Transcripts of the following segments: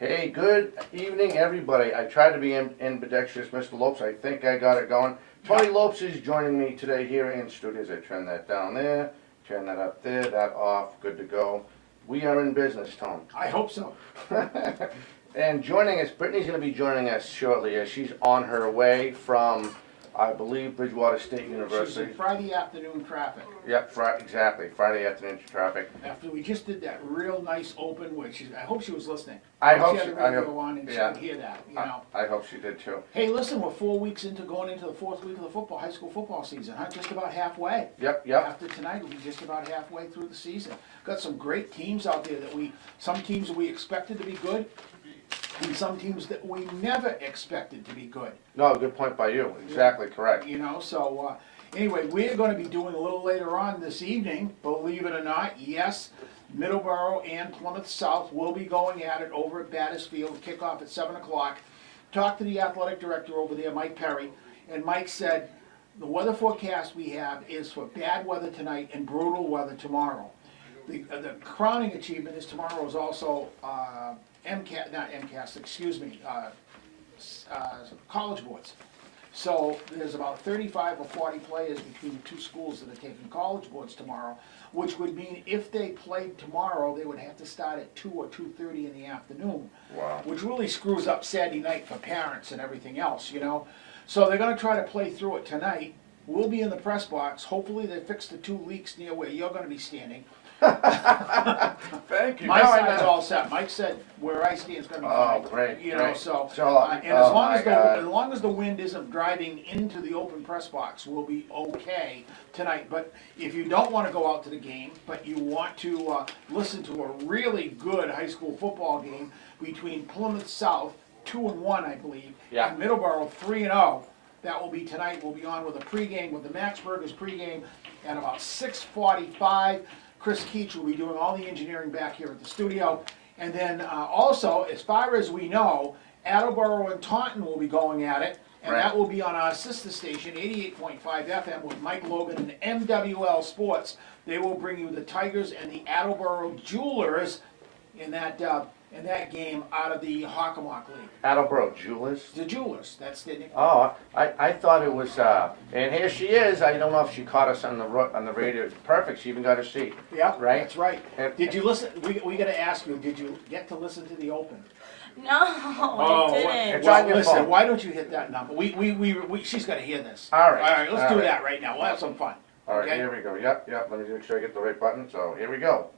Hey, good evening, everybody. I tried to be ambidextrous, Mr. Lopes. I think I got it going. Tony Lopes is joining me today here in studios. I turn that down there, turn that up there, that off, good to go. We are in business, Tom. I hope so. And joining us, Brittany's going to be joining us shortly as she's on her way from, I believe, Bridgewater State She's University. in Friday afternoon traffic. Yep, exactly, Friday afternoon traffic. After we just did that real nice open, which I hope she was listening. I hope she she- had the I radio hope- on and she yeah. could hear that, you know. I hope she did too. Hey, listen, we're 4 weeks into going into the fourth week of the high school football season, huh? Just about halfway. Yep. After tonight, we'll be just about halfway through the season. Got some great teams out there some teams that we expected to be good, and some teams that we never expected to be good. No, good point by you. Exactly correct. You know, so, anyway, we're gonna be doing a little later on this evening, believe it or not, yes, Middleborough and Plymouth South will be going at it over at Battis Field, kickoff at 7 o'clock. Talked to the athletic director over there, Mike Perry, and Mike said, the weather forecast we have is for bad weather tonight and brutal weather tomorrow. The crowning achievement is tomorrow is also, college boards. So there's about 35 or 40 players between the two schools that are taking college boards tomorrow, which would mean if they played tomorrow, they would have to start at 2 or 2:30 in the afternoon. Wow. Which really screws up Saturday night for parents and everything else, you know? So they're gonna try to play through it tonight. We'll be in the press box. Hopefully they fix the 2 leaks near where you're gonna be standing. Thank you. My Now I side's know. all set. Mike said where I stand is gonna be Oh, fine. great, You know, great. so, So, and as oh long my as God. as long as the wind isn't driving into the open press box, we'll be okay tonight. But if you don't wanna go out to the game, but you want to, listen to a really good high school football game between Plymouth South, 2-1, I believe, Yeah. and Middleborough, 3-0, that will be tonight. We'll be on with a pregame, with the Max Burgers pregame at about 6:45. Chris Keach will be doing all the engineering back here at the studio. And then also, as far as we know, Attleboro and Taunton will be going at it. And Right. that will be on our sister station, 88.5 FM, with Mike Logan and MWL Sports. They will bring you the Tigers and the Attleboro Jewelers in that game out of the Hockomock League. Attleboro Jewelers. The Jewelers, that's the nickname. Oh, I thought it was, and here she is. I don't know if she caught us on the radio. Perfect. She even got her seat. Yeah, Right. that's right. And- Did you listen, we gotta ask you, did you get to listen to the Open? No, I didn't. It's Well, on your listen, phone. why don't you hit that number? She's gotta hear this. All right, All right, let's all do right. that right now, we'll have some fun. All right, Okay? here we go. Yep. Let me make sure I get the right button. So here we go.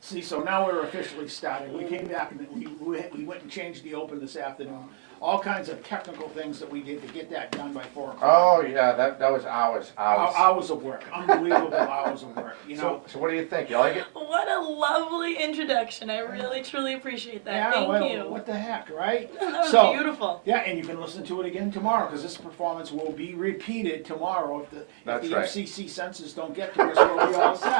See, so now we're officially starting. We came back and we went and changed the Open this afternoon. All kinds of technical things that we did to get that done by 4 o'clock. Oh yeah, that was hours. Hours of work, unbelievable hours of work, you know? So what do you think? You like it? What a lovely introduction. I really, truly appreciate that. Yeah, Thank well, you. what the heck, right? That was So- beautiful. Yeah, and you can listen to it again tomorrow, because this performance will be repeated tomorrow. If That's the right. FCC censors don't get to us, we'll be all set.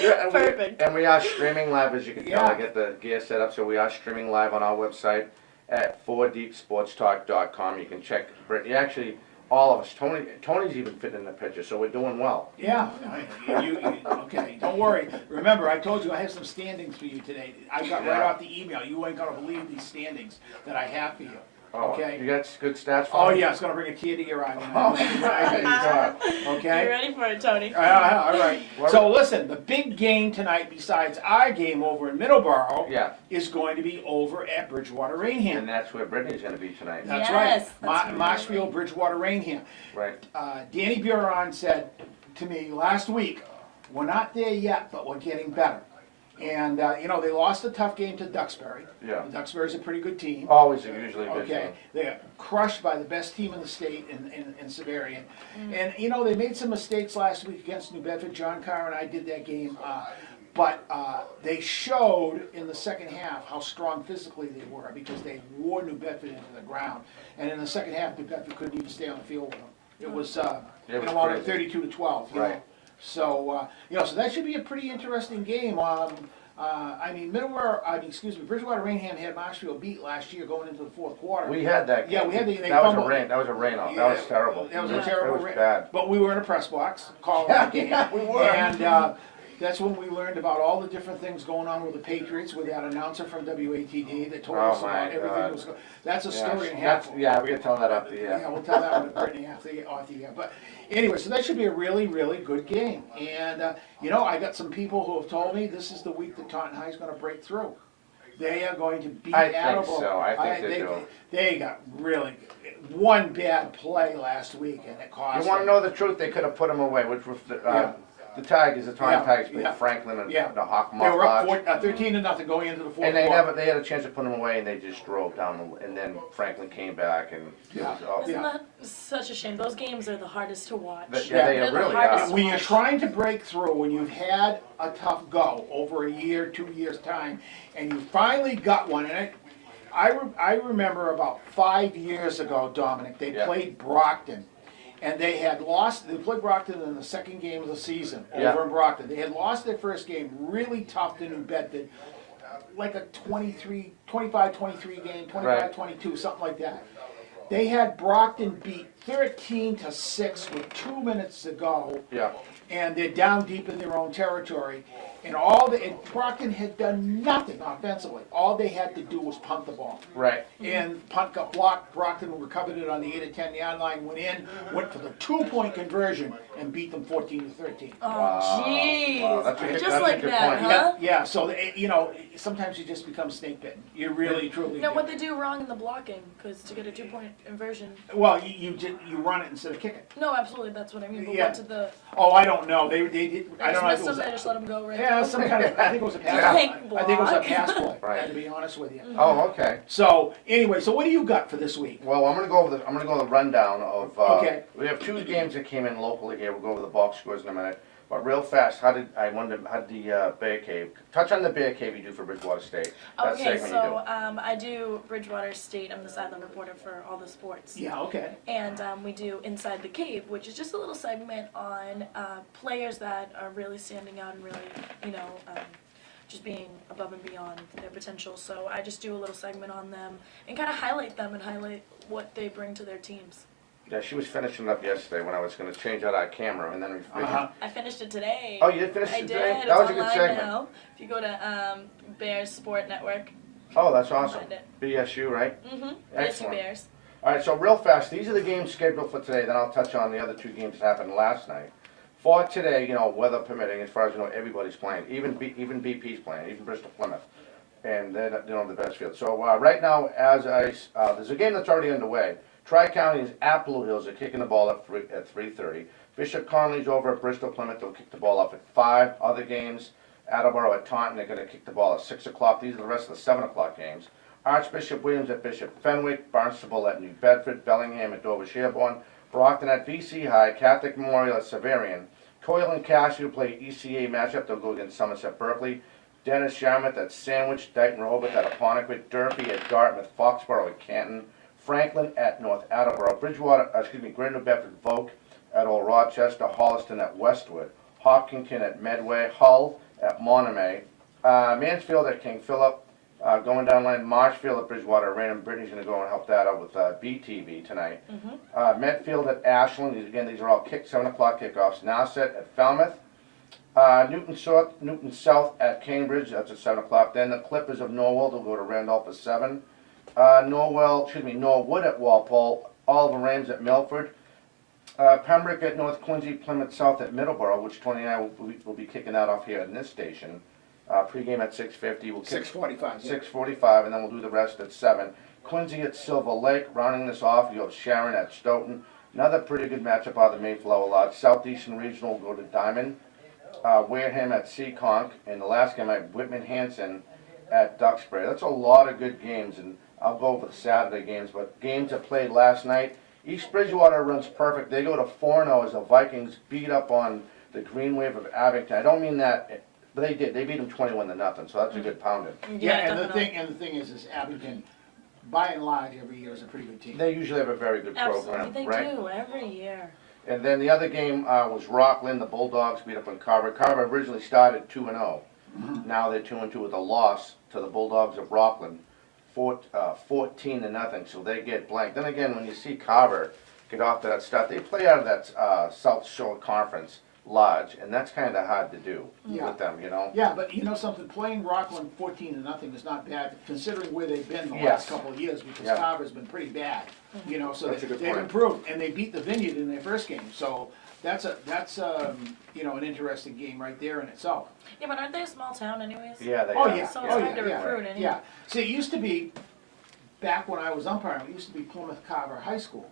Yeah, and Perfect. and we are streaming live, as you can tell. I Yeah. get the gear set up, so we are streaming live on our website at 4deepsportstalk.com. You can check Brittany. Actually, all of us. Tony's even fitting in the picture, so we're doing well. Yeah, okay, don't worry. Remember, I told you I have some standings for you today. I got right Yeah. off the email. You ain't gonna believe these standings that I have for you. Oh, Okay. you got good stats for Oh me? yeah, it's gonna bring a tear to your eye. Oh, my God. You Okay? ready for it, Tony? All right. So listen, the big game tonight, besides our game over in Middleborough, Yeah, is going to be over at Bridgewater and Rainham. that's where Brittany's going to be tonight. That's Yes, right. that's right. Marshfield, Bridgewater Rainham. Right. Danny Buron said to me last week, we're not there yet, but we're getting better. And, you know, they lost a tough game to Duxbury. Yeah. Duxbury's a pretty good team. Always usually a good Okay, team. they got crushed by the best team in the state in Severian. And, you know, they made some mistakes last week against New Bedford. John Carr and I did that game. But they showed in the second half how strong physically they were because they wore New Bedford into the ground. And in the second half, New Bedford couldn't even stay on the field with them. It was, you know, crazy. 32-12. You Right. know? So, you know, so that should be a pretty interesting game. I mean, Bridgewater Rainham had Marshfield beat last year going into the fourth quarter. We had that game. Yeah, we had they That was a fumbled. rain, that was a rain off. That was terrible. That was Yeah. a terrible It was bad. But we were in a press box calling Yeah, the game. yeah, we were. And that's when we learned about all the different things going on with the Patriots, with that announcer from WATD that told Oh, us my about everything God. that was going. That's a Yeah, story and a that's- half. Yeah, we can tell that up the Yeah, we'll tell that one to Brittany off the air. But anyway, so that should be a really, really good game. And, you know, I got some people who have told me this is the week that Taunton High is going to break through. They are going to beat I think Attleboro. so. I think they do. They got really one bad play last week and it cost You wanna them. know the truth? They could have put them away, which was the Tigers, the Taunton Yeah, Tigers beat yeah. Franklin and Yeah. the Hawk They were up Lodge. 13-0 going into the fourth And they quarter. they had a chance to put them away and they just drove down and then Franklin came back and it was, oh, Isn't Yeah. that such a shame? Those games are the hardest to watch. Yeah, they They're the really hardest are. to When you're watch. trying to break through, when you've had a tough go over a year, 2 years time, and you finally got one, and I remember about 5 years ago, Dominic, they Yeah. played Brockton. And they played Brockton in the second game of the season Yeah. over in Brockton. They had lost their first game really tough to New Bedford, like a 25-23 game, 25-22, something like that. They had Brockton beat 13-6 with 2 minutes to go. yeah. And they're down deep in their own territory. And Brockton had done nothing offensively. All they had to do was punt the ball. Right. And punt got blocked. Brockton recovered it on the 8 or 10 yard line, went for the 2-point conversion and beat them 14-13. Oh, Wow, jeez. that's a good- Just that's a like good that, point. huh? Yeah, so, you know, sometimes you just become snake bitten. You really, truly Now, do. what they do wrong in the blocking? Because to get a 2-point inversion. Well, you run it instead of kick it. No, absolutely, that's what I mean. But Yeah. what did the? Oh, I don't know. They did. They I just don't know. If missed it them. was They just let them go right. yeah, through? some kind of. I think it was a pass. Yeah. play. I think it was a Block. pass play. Right. To be honest with you. Oh, okay. So anyway, so what do you got for this week? Well, I'm gonna go over the rundown of, Okay. we have 2 games that came in locally here. We'll go over the box scores in a minute. But real fast, how did the Bear Cave, touch on the Bear Cave you do for Bridgewater State? That Okay, segment you do. so I do Bridgewater State. I'm the sideline reporter for all the sports. Yeah. Okay. And we do Inside the Cave, which is just a little segment on players that are really standing out and really, you know, just being above and beyond their potential. So I just do a little segment on them and kind of highlight them and highlight what they bring to their teams. Yeah, she was finishing up yesterday when I was gonna change out our camera and then we. Uh-huh. I finished it today. Oh, you did finish I it did. today? It's That was a good online segment. now. If you go to Bears Sport Network, Oh, that's you can awesome. find it. BSU, right? Mm-hmm. BSU Excellent. Bears. All right, so real fast, these are the games scheduled for today, then I'll touch on the other 2 games that happened last night. For today, you know, weather permitting, as far as you know, everybody's playing, even BP's playing, even Bristol Plymouth. And they're on the best field. So right now, there's a game that's already underway. Tri-County is at Blue Hills, they're kicking the ball at 3:30. Bishop Connolly's over at Bristol Plymouth, they'll kick the ball up at 5. Other games, Attleboro at Taunton, they're gonna kick the ball at 6 o'clock. These are the rest of the 7 o'clock games. Archbishop Williams at Bishop Fenwick, Barnstable at New Bedford, Bellingham at Dover Sherborne, Brockton at VC High, Catholic Memorial at Severian, Coyle and Cashew play ECA matchup, they'll go against Somerset Berkeley, Dennis Yarmouth at Sandwich, Dayton Rehoboth at Apponequet, Durfee at Dartmouth, Foxborough at Canton, Franklin at North Attleboro, Greater New Bedford Voke at Old Rochester, Holliston at Westwood, Hopkinton at Medway, Hull at Monomoy, Mansfield at King Philip, going down line, Marshfield at Bridgewater. Random Brittany's going to go and help that out with BTV tonight. Medfield at Ashland. These are all 7 o'clock kickoffs. Nauset at Falmouth. Newton South at Cambridge. That's at 7 o'clock. Then the Clippers of Norwell. They'll go to Randolph at 7. Norwood at Walpole. Oliver Rams at Milford. Pembroke at North Quincy. Plymouth South at Middleborough, which Tony and I will be kicking that off here in this station. Pregame at 6:50. We'll kick 6:45. 6:45, and then we'll do the rest at 7. Quincy at Silver Lake. Rounding this off, you have Sharon at Stoughton. Another pretty good matchup out of the Mayflower Lodge. Southeastern Regional will go to Diamond. Wareham at Seekonk, and the last game I had Whitman Hanson at Duxbury. That's a lot of good games, and I'll go over the Saturday games, but games that played last night, East Bridgewater runs perfect. They go to 4-0 as the Vikings beat up on the Green Wave of Abington. I don't mean that, but they did. They beat them 21-0, so that's a good pounding. Yeah, and definitely. the thing is Abington, by and large, every year is a pretty good team. They usually have a very good program, Absolutely, they right? do every year. And then the other game was Rockland. The Bulldogs beat up on Carver. Carver originally started 2-0. Now they're 2-2 with a loss to the Bulldogs of Rockland, 14-0. So they get blanked. Then again, when you see Carver get off to that start, they play out of that South Shore Conference large, and that's kind of hard to do with them, you know. Yeah, but you know something, playing Rockland 14-0 is not bad, considering where they've been the Yes. last couple of years, because Yeah. Carver's been pretty bad. You know, so That's a good they've point. improved, and they beat the Vineyard in their first game, so that's you know, an interesting game right there in itself. Yeah, but aren't they a small town anyways? Yeah, they Oh, are. yeah, So oh, it's hard yeah, to yeah, recruit anyway. yeah. See, it used to be, back when I was umpiring, it used to be Plymouth Carver High School.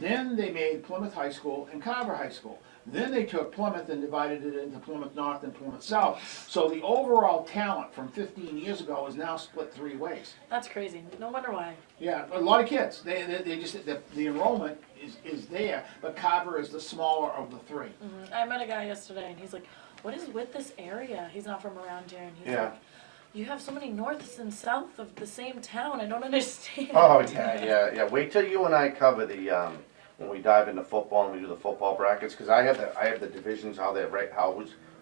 Then they made Plymouth High School and Carver High School. Then they took Plymouth and divided it into Plymouth North and Plymouth South. So the overall talent from 15 years ago is now split 3 ways. That's crazy. No wonder why. Yeah, a lot of kids, they just, the enrollment is there, but Carver is the smaller of the 3. I met a guy yesterday, and he's like, "What is with this area?" He's not from around here, and he's Yeah. like, "You have so many norths and south of the same town. I don't understand." Oh, yeah. Wait till you and I cover the, when we dive into football and we do the football brackets, because I have the divisions, how they're right,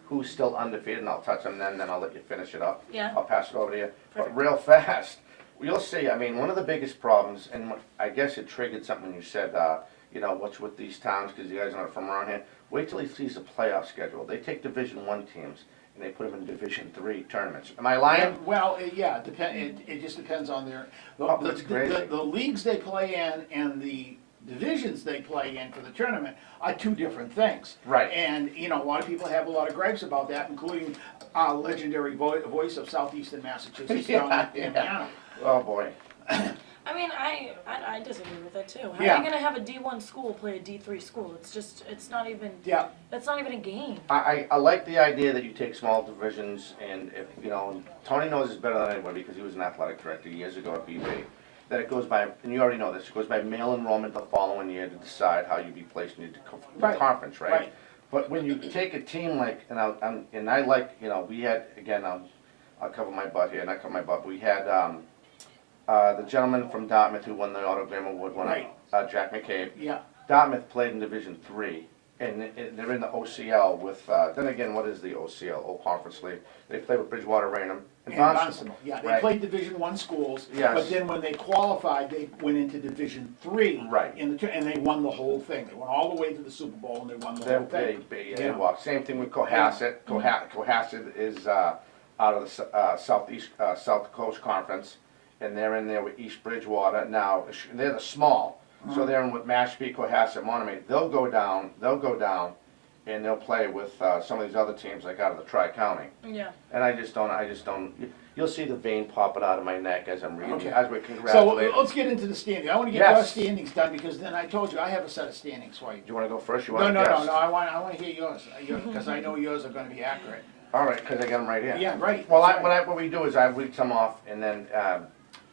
who's still undefeated, and I'll touch them then I'll let you finish it up. Yeah. I'll pass it over to you. Perfect. But real fast, you'll see, I mean, one of the biggest problems, and I guess it triggered something when you said, you know, what's with these towns, because you guys aren't from around here. Wait till he sees the playoff schedule. They take Division I teams and they put them in Division III tournaments. Am I lying? Well, yeah, it just depends on their, Oh, that's crazy. the leagues they play in and the divisions they play in for the tournament are 2 different things. Right. And, you know, a lot of people have a lot of gripes about that, including our legendary voice of southeastern Massachusetts, Yeah, down in Indiana. Oh, boy. I mean, I disagree with it too. How Yeah. are you gonna have a D1 school play a D3 school? It's not even. Yeah, That's not even a game. I like the idea that you take small divisions, and if, you know, Tony knows this better than anybody because he was an athletic director years ago at BB, that it goes by, and you already know this, it goes by mail enrollment the following year to decide how you be placed in your Right. conference, right? Right. But when you take a team like, and I like, you know, we had, again, I'll cover my butt here, not cover my butt, we had, the gentleman from Dartmouth who won the Autogram Award, Right. Jack McCabe. yeah. Dartmouth played in Division III, and they're in the OCL with, then again, what is the OCL, Old Conference League? They play with Bridgewater, Raynham, and And Barnstable. Barnstable, yeah, they Right. played Division I schools, Yes. but then when they qualified, they went into Division III. Right. And they won the whole thing. They went all the way to the Super Bowl and they won the whole thing. They Yeah. walk. Same thing with Cohasset. Cohasset is out of the South Coast Conference, and they're in there with East Bridgewater. Now, they're the small, so they're in with Mashpee, Cohasset, Monomoy. They'll go down, and they'll play with some of these other teams like out of the Tri-County. Yeah. And I just don't, you'll see the vein popping out of my neck as I'm reading, Okay. as we So congratulate. let's get into the standings. I want to get Yes. your standings done because then I told you I have a set of standings for you. Do you wanna go first? You No, wanna no, guess? no, I want to hear yours, because I know yours are going to be accurate. All right, because I got them right here. Yeah, right. Well, that's right. what we do is I read some off, and then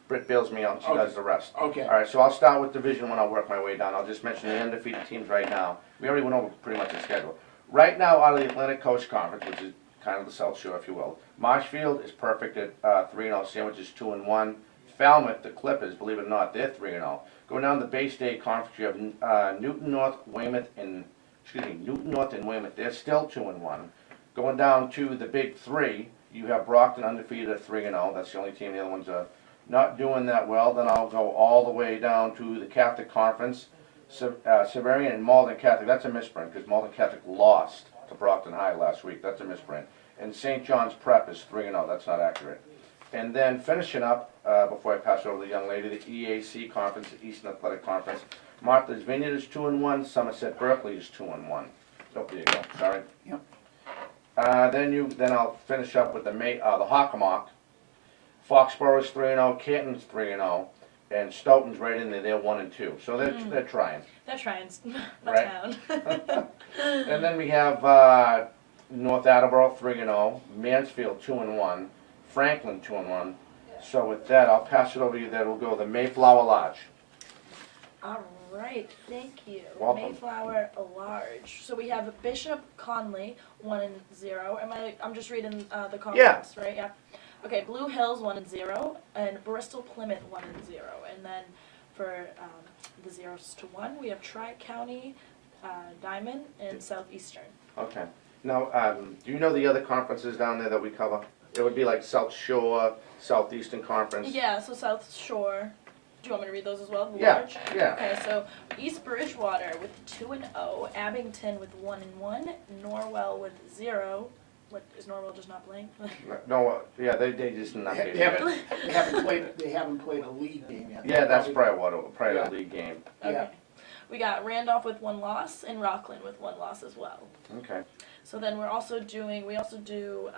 Britt bails me out, and she Okay. does the rest. Okay. All right, so I'll start with Division One. I'll work my way down. I'll just mention the undefeated teams right now. We already went over pretty much the schedule. Right now, out of the Atlantic Coast Conference, which is kind of the South Shore, if you will, Marshfield is perfect at 3-0. Sandwich is 2-1. Falmouth, the Clippers, believe it or not, they're 3-0. Going down the Bay State Conference, you have Newton North, Weymouth, and Weymouth. They're still 2-1. Going down to the Big Three, you have Brockton undefeated at 3-0. That's the only team. The other ones are not doing that well. Then I'll go all the way down to the Catholic Conference, Severian and Malden Catholic. That's a misprint because Malden Catholic lost to Brockton High last week. That's a misprint. And St. John's Prep is 3-0. That's not accurate. And then finishing up, before I pass it over to the young lady, the EAC Conference, the Eastern Athletic Conference. Martha's Vineyard is 2-1. Somerset Berkeley is 2-1. Oh, there you go. Sorry. Yep. Then I'll finish up with the Hockomock. Foxborough is 3-0, Canton's 3-0, and Stoughton's right in there. They're 1-2. So they're trying. They're trying. My Right. town. And then we have North Attleboro 3-0, Mansfield 2-1, Franklin 2-1. So with that, I'll pass it over to you. That will go the Mayflower Lodge. All right, thank you. Welcome. Mayflower Large. So we have Bishop Conley 1-0. I'm just reading the conference, right? Yeah. Okay, Blue Hills 1-0, and Bristol Plymouth 1-0, and then for the 0s to 1, we have Tri-County, Diamond, and Southeastern. Okay. Now, do you know the other conferences down there that we cover? It would be like South Shore, Southeastern Conference. Yeah, so South Shore. Do you want me to read those as well? The Yeah, large? yeah. Okay, so East Bridgewater with 2-0, Abington with 1-1, Norwell with 0. What, is Norwell just not playing? No, yeah, they just not They getting it. they haven't played a league game yet. Yeah, that's probably Yeah. a league game. Okay. Yeah. We got Randolph with 1 loss and Rockland with 1 loss as well. Okay. So then we also do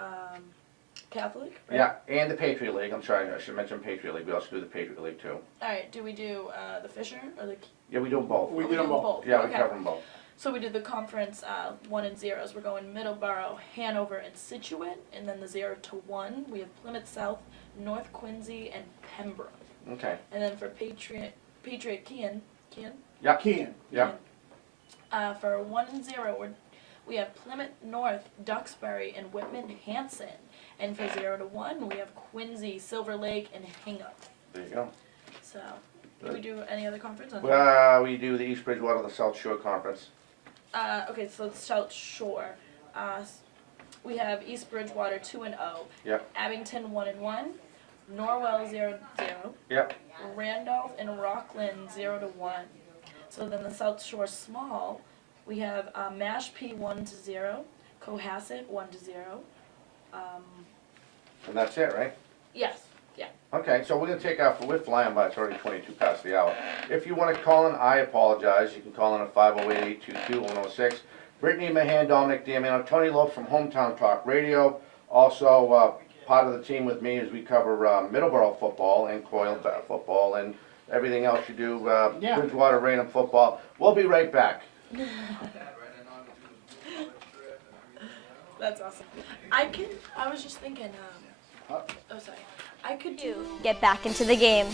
Catholic, right? Yeah, and the Patriot League. I'm sorry, I should mention Patriot League. We also do the Patriot League too. Alright, do we do the Fisher or the... Yeah, we do them both. We did them both. Yeah, we Okay. cover them both. So we did the conference 1 and 0s. We're going Middleborough, Hanover, and Scituate, and then the 0 to 1 we have Plymouth South, North Quincy, and Pembroke. Okay. And then for Patriot Kean, Yeah. Kean. Yeah. for 1 and 0 we have Plymouth North, Duxbury, and Whitman Hanson. And for 0 to 1 we have Quincy, Silver Lake, and Hingham. There you go. So, do we do any other conference? We do the East Bridgewater, the South Shore Conference. Okay, so the South Shore. We have East Bridgewater 2-0. Yep. Abington 1-1. Norwell 0-0. Yep. Randolph and Rockland 0 to 1. So then the South Shore Small, we have Mashpee 1-0. Cohasset 1-0. And that's it, right? Yes. Yeah. Okay, so we're gonna take off. We're flying by. It's already 22 past the hour. If you want to call in, I apologize. You can call in at 508-822-106. Brittany Mahan, Dominic Diamano, Tony Lopes from Hometown Talk Radio. Also, part of the team with me is we cover Middleborough football and Coyle football and everything else you do. Yeah. Bridgewater Raynham football. We'll be right back. That's awesome. I was just thinking, sorry. I could do... Get back into the game.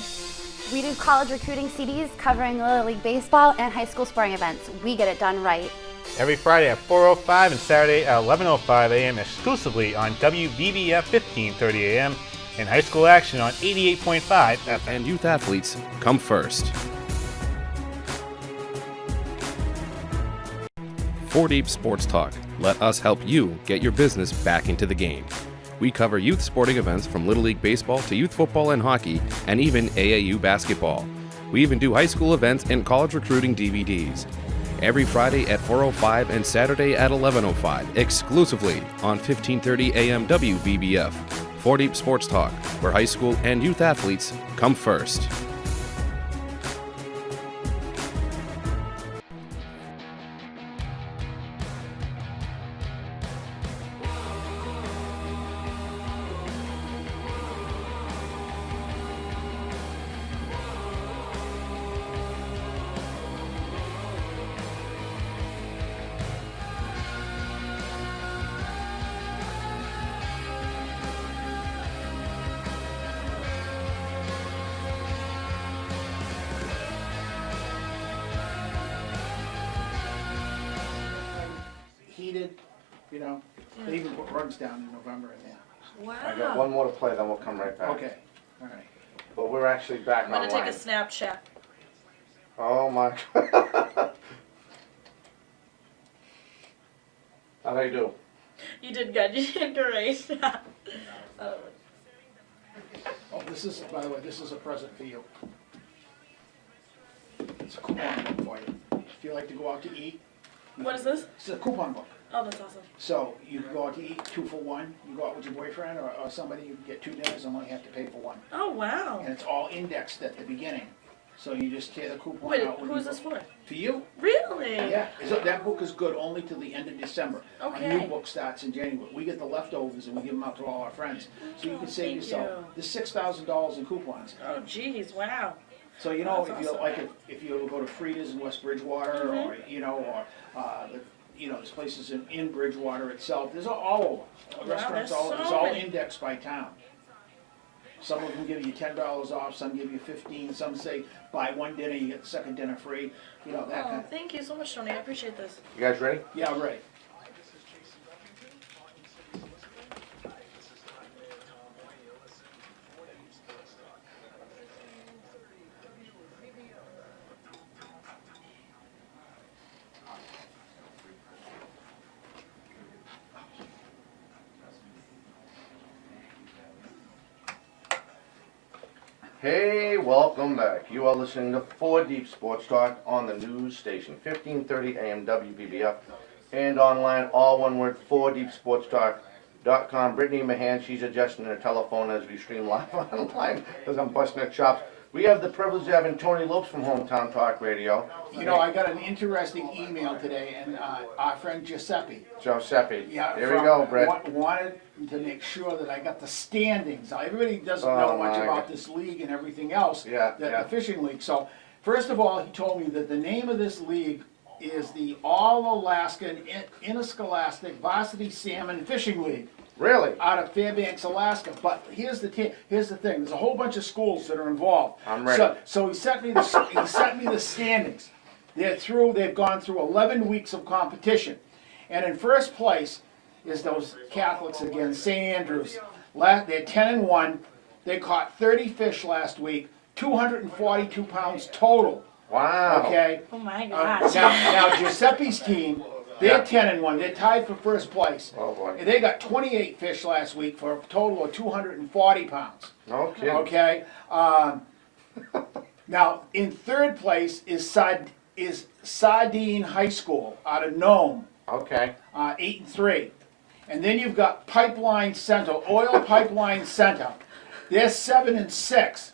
We do college recruiting CDs covering Little League Baseball and high school sporting events. We get it done right. Every Friday at 4:05 and Saturday at 11:05 a.m. exclusively on WBBF 1530 a.m. and high school action on 88.5 FM. And youth athletes come first. 4 Deep Sports Talk. Let us help you get your business back into the game. We cover youth sporting events from Little League Baseball to youth football and hockey, and even AAU basketball. We even do high school events and college recruiting DVDs. Every Friday at 4:05 and Saturday at 11:05, exclusively on 1530 AM WBBF. 4 Deep Sports Talk, where high school and youth athletes come first. Heated, you know, they even put rugs down in November in there. Wow. I got one more to play, then we'll come right back. Okay, all right. But we're actually back I'm going to online. take a Snapchat. Oh my. How'd I do? You did good. You did great. Oh, this is, by the way, this is a present for you. It's a coupon book for you. If you like to go out to eat. What is this? It's a coupon book. Oh, that's awesome. So you can go out to eat 2 for 1. You go out with your boyfriend or somebody, you can get 2 dinners and only have to pay for 1. Oh, wow. And it's all indexed at the beginning. So you just tear the coupon Wait, out. when who's you this go. for? For you. Really? Yeah, that book is good only till the end of December. Okay. A new book starts in January. We get the leftovers and we give them out to all our friends. So you can save Thank yourself. you. There's $6,000 in coupons. Oh, geez, wow. So you know, That's if you awesome. like, if you go to Frida's in West Bridgewater, or you know, or there's places in Bridgewater itself, there's all over. Wow, Restaurants, there's it's so all many. indexed by town. Some of them give you $10 off, some give you 15, some say buy one dinner, you get the second dinner free, that kind Oh, of. thank you so much, Tony. I appreciate this. You guys ready? Yeah, right. Hey, welcome back. You are listening to 4 Deep Sports Talk on the news station, 1530 AM WBBF, and online, all one word, 4deepsportstalk.com. Brittany Mahan, she's adjusting her telephone as we stream live online because I'm busting her chops. We have the privilege of having Tony Lopes from Hometown Talk Radio. I got an interesting email today, and our friend Giuseppe. Giuseppe. Yeah, Here we go, Brett. Wanted to make sure that I got the standings. Now, everybody doesn't Oh, know much my about God. this league and everything else, Yeah, the fishing league. So, first of all, he told me that the name of this league is the All-Alaskan Interscholastic Varsity Salmon Fishing League Really? out of Fairbanks, Alaska. But here's the thing. There's a whole bunch of schools that are involved. I'm ready. So he sent me the standings. They've gone through 11 weeks of competition. And in first place is those Catholics again, St. Andrews. They're 10-1. They caught 30 fish last week, 242 pounds total. Wow. Okay. Oh my Now, gosh. now Giuseppe's team, they're Yeah. 10-1. They're tied for first place. Oh, boy. And they got 28 fish last week for a total of 240 pounds. No kidding. Okay. Now in third place is Sardine High School out of Nome, Okay. 8-3, and then you've got Pipeline Center, Oil Pipeline Center. They're 7-6,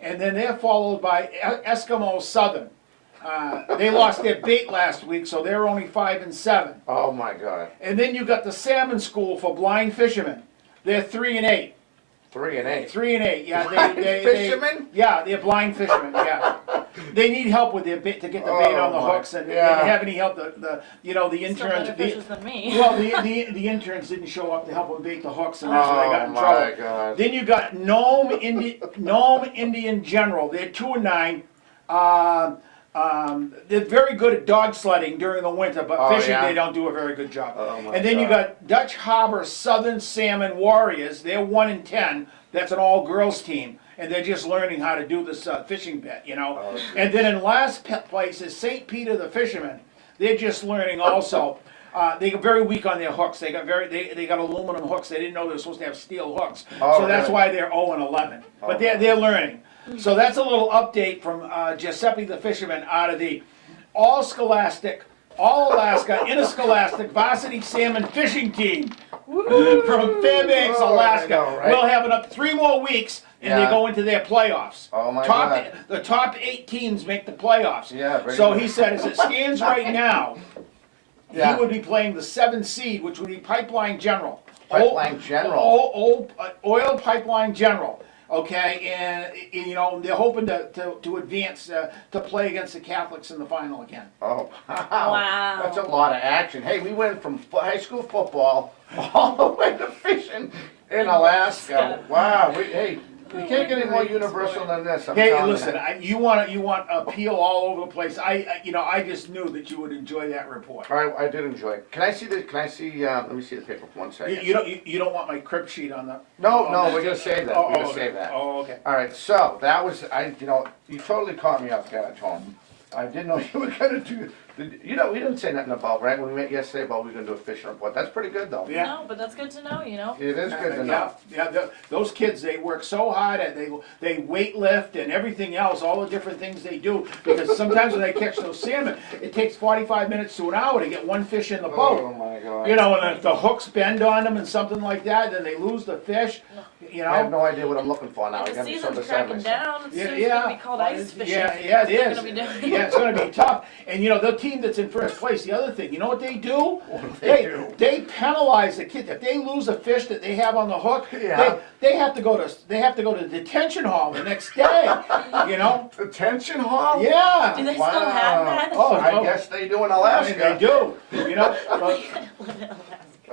and then they're followed by Eskimo Southern. They lost their bait last week, so they're only 5-7. Oh, my God. And then you got the Salmon School for Blind Fishermen. They're 3-8. 3-8. 3-8, yeah. Blind fishermen? Yeah, they're blind fishermen. Yeah, they need help with their bait to get the bait on the Oh, my- hooks, and they yeah. didn't have any help. The Still interns. better fishes than me. Well, the interns didn't show up to help them bait the hooks, and that's why they got in Oh, trouble. my God. Then you got Nome Indian General. They're 2-9. They're very good at dog sledding during the winter, but Oh, fishing yeah? they don't do a very good job. Oh, my And then you God. got Dutch Harbor Southern Salmon Warriors. They're 1-10. That's an all-girls team, and they're just learning how to do this fishing bit, Oh, And then in last place is St. Peter the Fishermen. They're just learning also. They got very weak on their hooks. They got aluminum hooks. They didn't know they were supposed to have steel hooks. Oh, So that's really? why they're 0-11. But they're learning. So that's a little update from Giuseppe the Fisherman out of the All-Alaska Interscholastic Varsity Salmon Fishing Team from Fairbanks, Oh, I Alaska. know, right? We'll have it up 3 more weeks, and they Yeah. go into their playoffs. Oh, my God. The top 8 teams make the playoffs. Yeah, very So good. he said, as it stands right now, Yeah. he would be playing the 7th seed, which would be Pipeline General. Pipeline General. Oil Pipeline General. Okay, and they're hoping to advance to play against the Catholics in the final again. Oh, wow. Wow. That's a lot of action. Hey, we went from high school football all the way to fishing in Alaska. Wow. You can't get any more universal than this. I'm Hey, telling listen, you want appeal all over the place. I just knew that you would enjoy that report. I did enjoy it. Can I see let me see the paper for 1 second. You don't want my crib sheet on the. No, on no, that? we're gonna save that. Oh, We're gonna okay. save that. Oh, okay. All right, so that was, you totally caught me off guard, Tom. I didn't know you were gonna do, we didn't say nothing about, right, when we met yesterday about we were gonna do a fishing report. That's pretty good, though. Yeah. No, but that's good to know, It is good to know. Those kids, they work so hard, they weight lift and everything else, all the different things they do, because sometimes when they catch those salmon, it takes 45 minutes to an hour to get one fish in the Oh, boat. my God. And if the hooks bend on them and something like that, then they lose the fish, I have no idea what I'm looking for now. I The gotta be so season's beside cracking myself. down. It's Yeah, soon yeah. gonna be called ice fishing. Yeah, it That's what is. they're gonna be doing. Yeah, it's gonna be tough. And they'll team that's in first place, the other thing, you know what they do? They do? They penalize the kid. If they lose a fish that they have on the hook, Yeah. they have to go to detention hall the next day. You know? Detention hall? Yeah. Do they still have that? Oh, I guess they do in I Alaska. mean, they do. You know? Live in Alaska.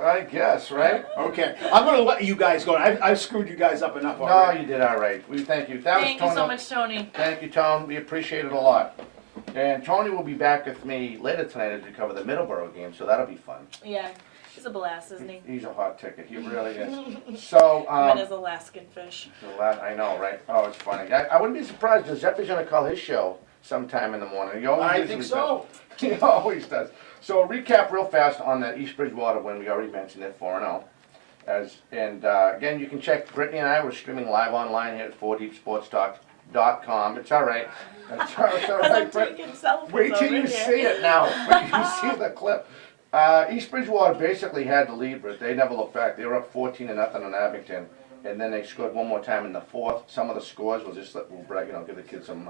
I guess, right? Okay, I'm gonna let you guys go. I've screwed you guys up enough No, already. you did all right. We thank you. That Thank was you Tony. so much, Tony. Thank you, Tom. We appreciate it a lot. And Tony will be back with me later tonight as we cover the Middleborough game, so that'll be fun. Yeah, he's a blast, isn't he? He's a hot ticket. He really is. So, Even his Alaskan fish. I know, right? Oh, it's funny. I wouldn't be surprised if Zepp's gonna call his show sometime in the morning. He always I usually think does. so. He always does. So a recap real fast on that East Bridgewater win. We already mentioned it, 4-0. Again, you can check Brittany and I. We're streaming live online here at 4deepsportstalk.com. It's all right. It's all Because I'm right, Britt. taking selfies Wait till over you here. see it now. Wait till you see the clip. East Bridgewater basically had the lead, but they never looked back. They were up 14-0 on Abington, and then they scored one more time in the fourth. Some of the scores will just give the kids some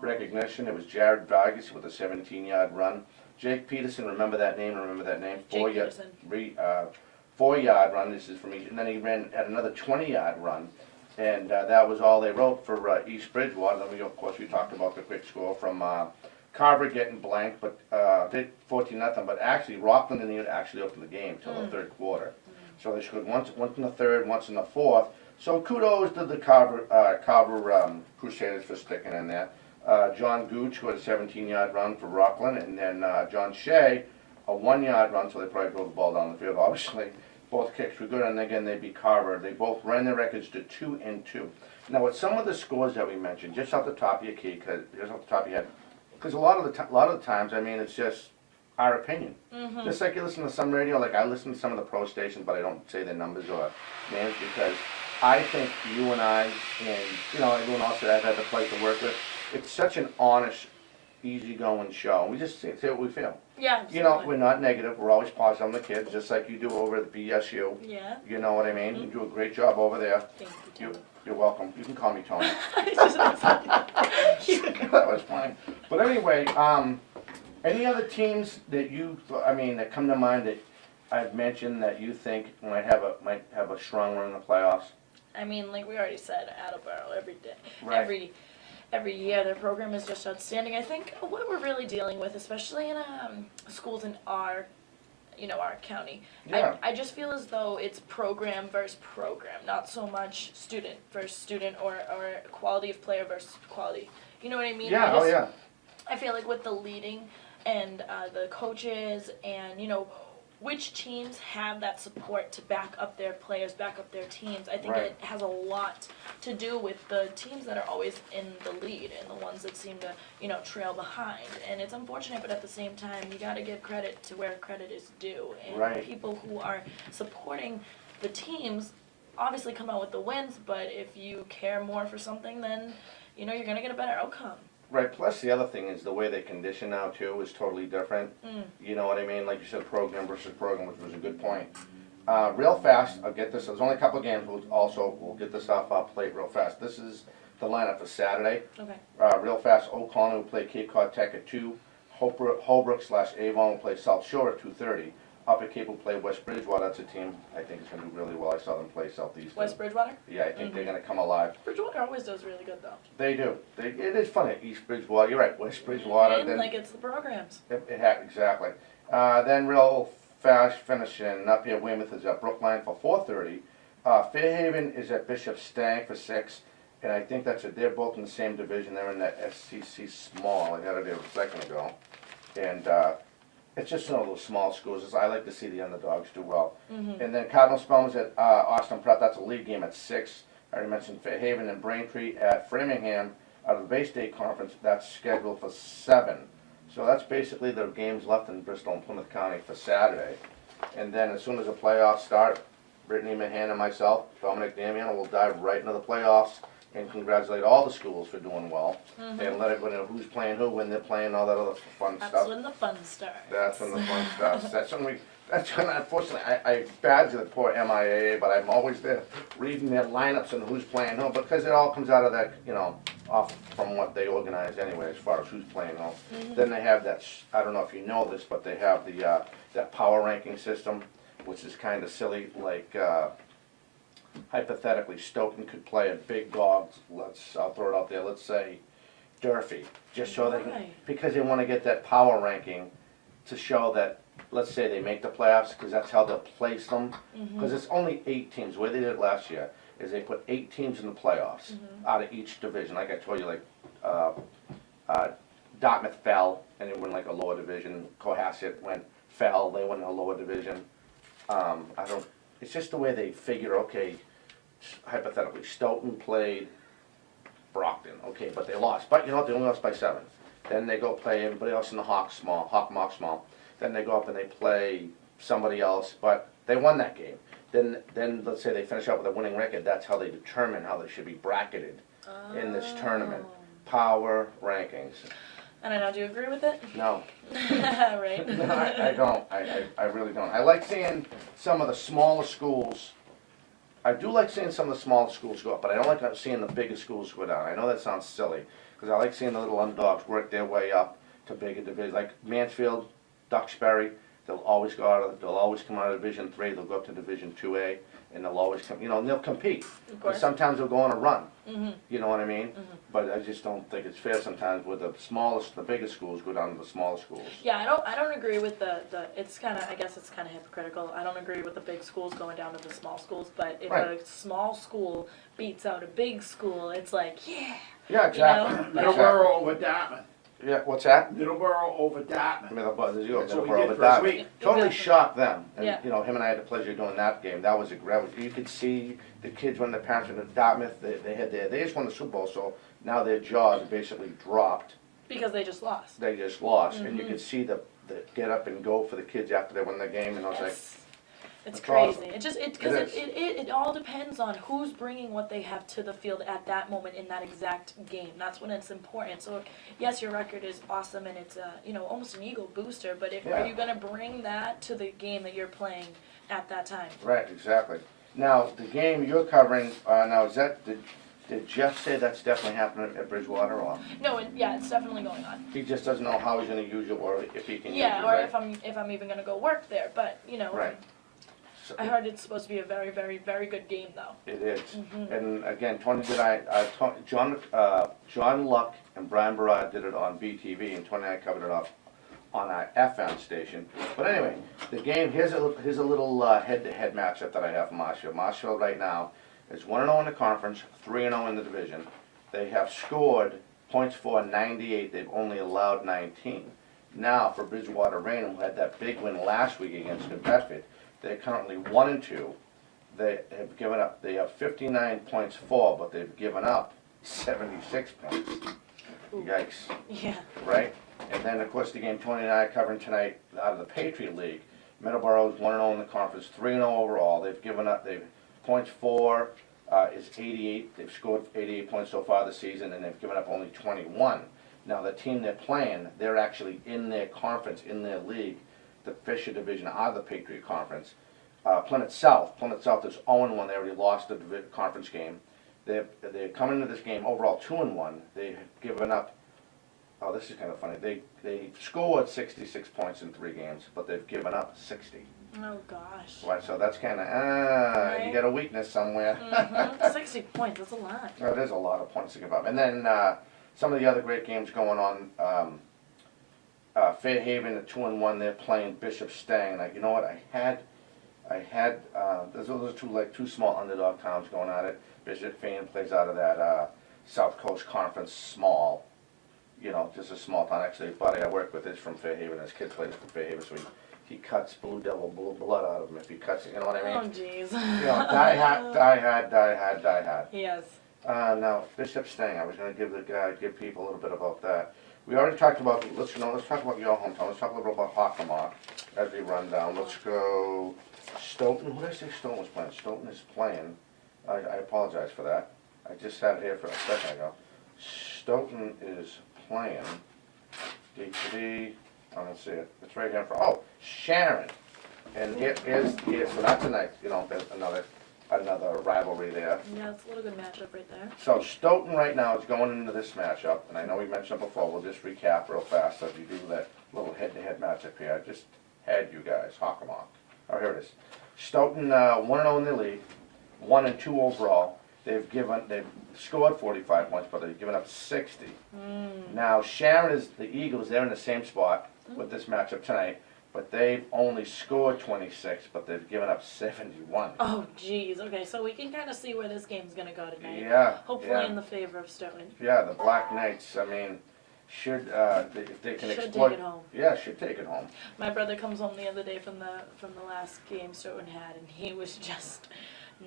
recognition. It was Jared Vargas with a 17-yard run. Jake Peterson, remember that name? Jake Peterson. 4-yard run. This is from each, and then he ran at another 20-yard run, and that was all they wrote for East Bridgewater. Then we talked about the quick score from Carver getting blanked, but did 14-0. But actually, Rockland didn't even actually open the game till the third quarter. So they scored once in the third, once in the fourth. So kudos to the Carver Crusaders for sticking in there. John Gooch scored a 17-yard run for Rockland, and then John Shea a 1-yard run, so they probably drove the ball down the field. Obviously, both kicks were good, and again they beat Carver. They both ran their records to 2-2. Now, with some of the scores that we mentioned, just off the top of your head, because a lot of the times, I mean, it's just our opinion. Just like you listen to some radio, like I listen to some of the pro stations, but I don't say their numbers or names because I think you and I, and everyone else that I've had the pleasure to work with, it's such an honest, easygoing show. We just say what we feel. Yeah, absolutely. We're not negative. We're always positive on the kids, just like you do over at the BSU. Yeah. You know what I mean? You do a great job over there. Thank you, Tony. You're welcome. You can call me Tony. You- That was funny. But anyway, any other teams that that come to mind that I've mentioned that you think might have a strong run in the playoffs? I mean, like we already said, Attleboro every day, Right. every year their program is just outstanding. I think what we're really dealing with, especially in schools in our county, Yeah. I just feel as though it's program versus program, not so much student versus student or quality of player versus quality. You know what I mean? Yeah. I feel like with the leading and the coaches and which teams have that support to back up their players, back up their teams. I think Right. it has a lot to do with the teams that are always in the lead and the ones that seem to, trail behind. And it's unfortunate, but at the same time, you got to give credit to where credit is due. And Right. people who are supporting the teams obviously come out with the wins, but if you care more for something, then, you're going to get a better outcome. Right, plus the other thing is the way they condition now too is totally different. You know what I mean? Like you said, program versus program, which was a good point. Real fast, I'll get this, there's only a couple of games, we'll get this off our plate real fast. This is the lineup for Saturday. Okay. Real fast, O'Connor will play Cape Cod Tech at 2, Holbrook/Avon will play South Shore at 2:30. Upper Cape will play West Bridgewater. That's a team I think is going to do really well. I saw them play Southeast. West Bridgewater? Yeah, I think they're going to come alive. Bridgewater always does really good, though. They do. It is fun at East Bridgewater. You're right, West Bridgewater. And, Then it's the programs. exactly. Then real fast finishing up here. Weymouth is at Brookline for 4:30. Fairhaven is at Bishop Stang for 6. And I think they're both in the same division. They're in that SCC small. I had it there a second ago. And it's just those small schools. I like to see the underdogs do well. And then Cardinal Spellman's at Austin Prep. That's a league game at 6. I already mentioned Fairhaven and Braintree at Framingham out of the Bay State Conference. That's scheduled for 7. So that's basically the games left in Bristol and Plymouth County for Saturday. And then as soon as the playoffs start, Brittany Mahan and myself, Dominic Damiano, will dive right into the playoffs and congratulate all the schools for doing well. And let everyone know who's playing who, when they're playing, all that other fun That's stuff. when the fun starts. That's when the fun starts. That's when That's unfortunately, I badger the poor MIAA, but I'm always there reading their lineups and who's playing who, because it all comes out of that, off from what they organize anyway, as far as who's playing who. Then they have that, I don't know if you know this, but they have the, that power ranking system, which is kind of silly, like, hypothetically, Stoughton could play a big dog, I'll throw it out there, let's say Durfee, just so they can, Right. because they wanna get that power ranking to show that, let's say they make the playoffs, because that's how they'll place them. Because it's only 8 teams. The way they did it last year is they put 8 teams in the playoffs out of each division. Like I told you, like Dartmouth fell and they went like a lower division. Cohasset fell, they went in a lower division. It's just the way they figure. Okay, hypothetically, Stoughton played Brockton. Okay, but they lost. But you know what? They only lost by 7. Then they go play everybody else in the Hawk Mock Small. Then they go up and they play somebody else, but they won that game. Then let's say they finish up with a winning record. That's how they determine how they should be bracketed in this tournament. Power rankings. And I know, do you agree with it? No, Right? no, I don't. I really don't. I like seeing some of the smaller schools. I do like seeing some of the smaller schools go up, but I don't like seeing the bigger schools go down. I know that sounds silly, because I like seeing the little underdogs work their way up to bigger divisions, like Mansfield, Duxbury. They'll always come out of Division 3. They'll go up to Division 2A, and they'll always come. And they'll compete. Of course. But sometimes they'll go on a run. You know what I mean? But I just don't think it's fair sometimes with the bigger schools go down to the smaller schools. Yeah, I don't agree with the it's kind of, I guess it's kind of hypocritical. I don't agree with the big schools going down to the small schools, but if Right. a small school beats out a big school, it's like, yeah. Yeah, exactly. Middleborough over Dartmouth. Yeah, what's that? Middleborough over Dartmouth. That's what we Middleborough, did but that- Totally Exactly. shocked them. And, Yeah. him and I had the pleasure of doing that game. That was a great, you could see the kids when their parents were at Dartmouth, they just won the Super Bowl, so now their jaws basically dropped. Because they just lost. They just lost. And you could see the get up and go for the kids after they won the game, and I was like, It's That's crazy. awesome. It just It because is. it all depends on who's bringing what they have to the field at that moment in that exact game. That's when it's important. So yes, your record is awesome and it's almost an ego booster. But Yeah. are you gonna bring that to the game that you're playing at that time? right, exactly. Now, the game you're covering, now is that, did Jeff say that's definitely happening at Bridgewater, or No, it's definitely going on. he just doesn't know how he's gonna use it, or if he can use it, Yeah, or right? if I'm even gonna go work there. But Right. So- I heard it's supposed to be a very, very, very good game though. It is. And again, Tony John Luck and Brian Barad did it on BTV, and Tony and I covered it up on our FM station. But anyway, the game, here's a little head-to-head matchup that I have for Marshfield. Marshfield right now is 1-0 in the conference, 3-0 in the division. They have scored points for 98. They've only allowed 19. Now, for Bridgewater Raynham, who had that big win last week against New Bedford, they're currently 1-2. They have given up. They have 59 points for, but they've given up 76 points. Yikes! Yeah. Right? And then, of course, the game Tony and I are covering tonight out of the Patriot League. Middleborough is 1-0 in the conference, 3-0 overall. They've given up. Points for is 88. They've scored 88 points so far this season, and they've given up only 21. Now, the team they're playing, they're actually in their conference, in their league, the Fisher Division out of the Patriot Conference. Plymouth South is 0-1. They already lost the conference game. They're coming into this game overall 2-1. They've given up. Oh, this is kind of funny. They scored 66 points in 3 games, but they've given up 60. Oh gosh. Right, so that's kind of you Right. got a weakness somewhere. 60 points. That's a lot. Oh, there's a lot of points to give up. And then some of the other great games going on. Fairhaven at 2-1. They're playing Bishop Stang. Like, you know what? I had those are two small underdog towns going at it. Bishop Fairhaven plays out of that South Coast Conference small. Just a small town. Actually, a buddy I work with is from Fairhaven. His kid plays for Fairhaven, so he cuts Blue Devil blood out of him if he cuts it. You know what I Oh mean? jeez. Die hard. Yes. Now, Bishop Stang, I was going to give people a little bit about that. We already talked about, let's talk about your hometown. Let's talk a little bit about Hockomock as we run down. Let's go Stoughton. Who did I say Stoughton was playing? Stoughton is playing. I apologize for that. I just sat here for a second ago. Stoughton is playing. I don't see it. It's right here. Sharon. And so that's a nice, there's another rivalry there. Yeah, it's a little good matchup right there. So Stoughton right now is going into this matchup, and I know we mentioned it before, we'll just recap real fast as we do that little head-to-head matchup here. I just had you guys, Hockamock. Oh, here it is. Stoughton, 1-0 in the league, 1-2 overall. They've scored 45 points, but they've given up 60. Now Sharon is the Eagles. They're in the same spot with this matchup tonight, but they've only scored 26, but they've given up 71. Oh, geez. Okay, so we can kind of see where this game's gonna go tonight. Yeah. Hopefully yeah. in the favor of Stoughton. Yeah, the Black Knights. I mean, should if they can Should exploit. take it home. Yeah, should take it home. My brother comes home the other day from the last game Stoughton had, and he was just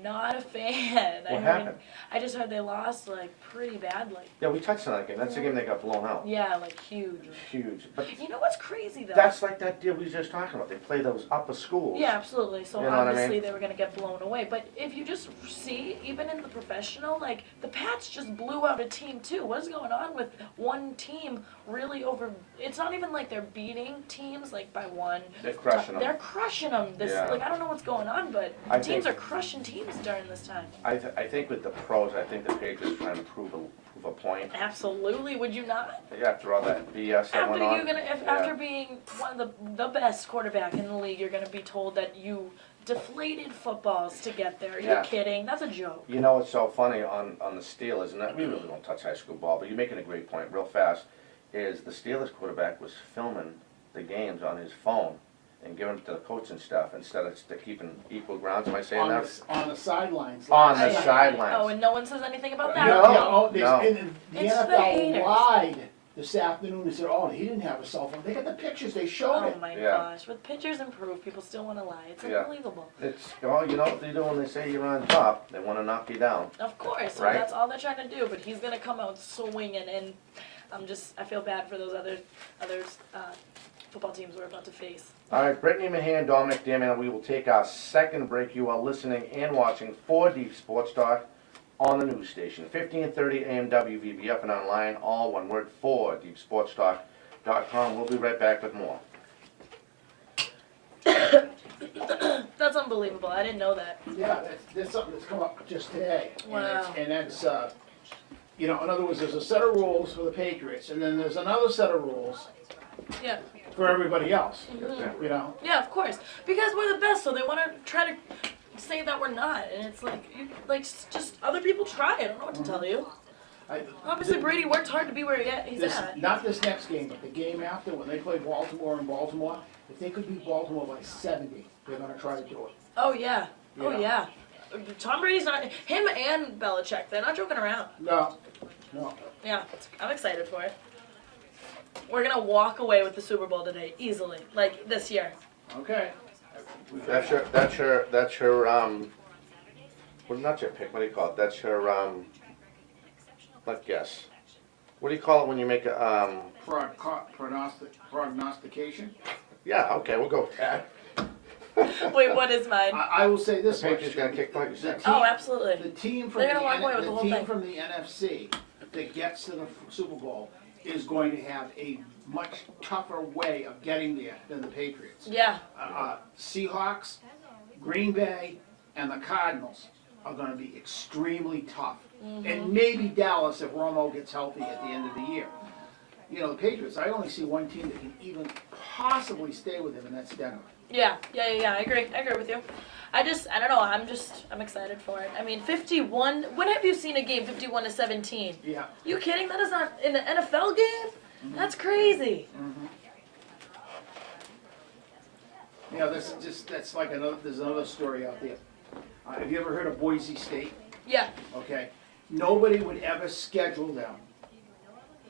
not a fan. What happened? I just heard they lost like pretty badly. Yeah, we touched on that game. That's the game they got blown out. Yeah, like huge. Huge. But You know what's crazy though? that's like that deal we were just talking about. They play those upper schools. Yeah, absolutely. So You know what I obviously mean? they were gonna get blown away. But if you just see, even in the professional, like the Pats just blew out a team too. What is going on with one team really over? It's not even like they're beating teams like by one. They're crushing them. They're crushing them. Yeah. Like I don't know what's going on, but I teams think- are crushing teams during this time. I think with the pros, I think the Patriots trying to prove a point. Absolutely. Would you not? After all that BS that went on. After being one of the best quarterback in the league, you're gonna be told that you deflated footballs to get there. You're Yeah. kidding. That's a joke. You know what's so funny on the Steelers, and we really don't touch high school ball, but you're making a great point real fast, is the Steelers quarterback was filming the games on his phone and giving it to the coach and stuff instead of keeping equal grounds. Am I saying that? On the sidelines. On the Yeah. sidelines. Oh, and no one says anything about that. No. Yeah, no. and the It's the NFL haters. lied this afternoon and said, oh, he didn't have a cell phone. They got the pictures, they showed Oh it. my Yeah. gosh. With pictures improved, people still want to lie. It's Yeah. unbelievable. It's, well, you know what they do when they say you're on top? They want to knock you down. Of course. So Right. that's all they're trying to do. But he's going to come out swinging. And I feel bad for those other football teams we're about to face. All right, Brittany Mahan, Dominic Damon, we will take our second break. You are listening and watching 4D Sports Talk on the news station, 1530 AM WVBF and online, all one word, 4DeepSportsTalk.com. We'll be right back with more. That's unbelievable. I didn't know that. Yeah, that's something that's come up just today. Wow. And that's, in other words, there's a set of rules for the Patriots, and then there's another set of rules Yeah. for everybody else, Mhm. you know? Yeah, of course. Because we're the best, so they want to try to say that we're not. And it's like, just other people try. I don't know what to tell you. Obviously, Brady worked hard to be where he's at. Not this next game, but the game after, when they play Baltimore in Baltimore, if they could beat Baltimore by 70, they're gonna try to do it. Oh, yeah. Oh, Yeah. yeah. Tom Brady's not, him and Belichick, they're not joking around. No. Yeah, I'm excited for it. We're going to walk away with the Super Bowl today, easily, like this year. Okay. That's your, well, not your pick, what do you call it? That's your, let's guess. What do you call it when you make a, Prognostication. yeah, okay, we'll go with that. Wait, what is mine? I will say The this much. Patriots gonna kick butt, you said. Oh, absolutely. The team from They're gonna walk away with the whole thing. from the NFC that gets to the Super Bowl is going to have a much tougher way of getting there than the Patriots. Yeah. Seahawks, Green Bay, and the Cardinals are going to be extremely tough. And maybe Dallas if Romo gets healthy at the end of the year. The Patriots, I only see one team that can even possibly stay with them, and that's Denver. Yeah, I agree with you. I don't know, I'm excited for it. I mean, 51, when have you seen a game 51-17? Yeah. You kidding? That is not in an NFL game? That's crazy. That's like there's another story out there. Have you ever heard of Boise State? Yeah. Okay. Nobody would ever schedule them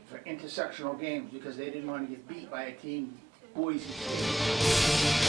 for intersectional games because they didn't want to get beat by a team, Boise State.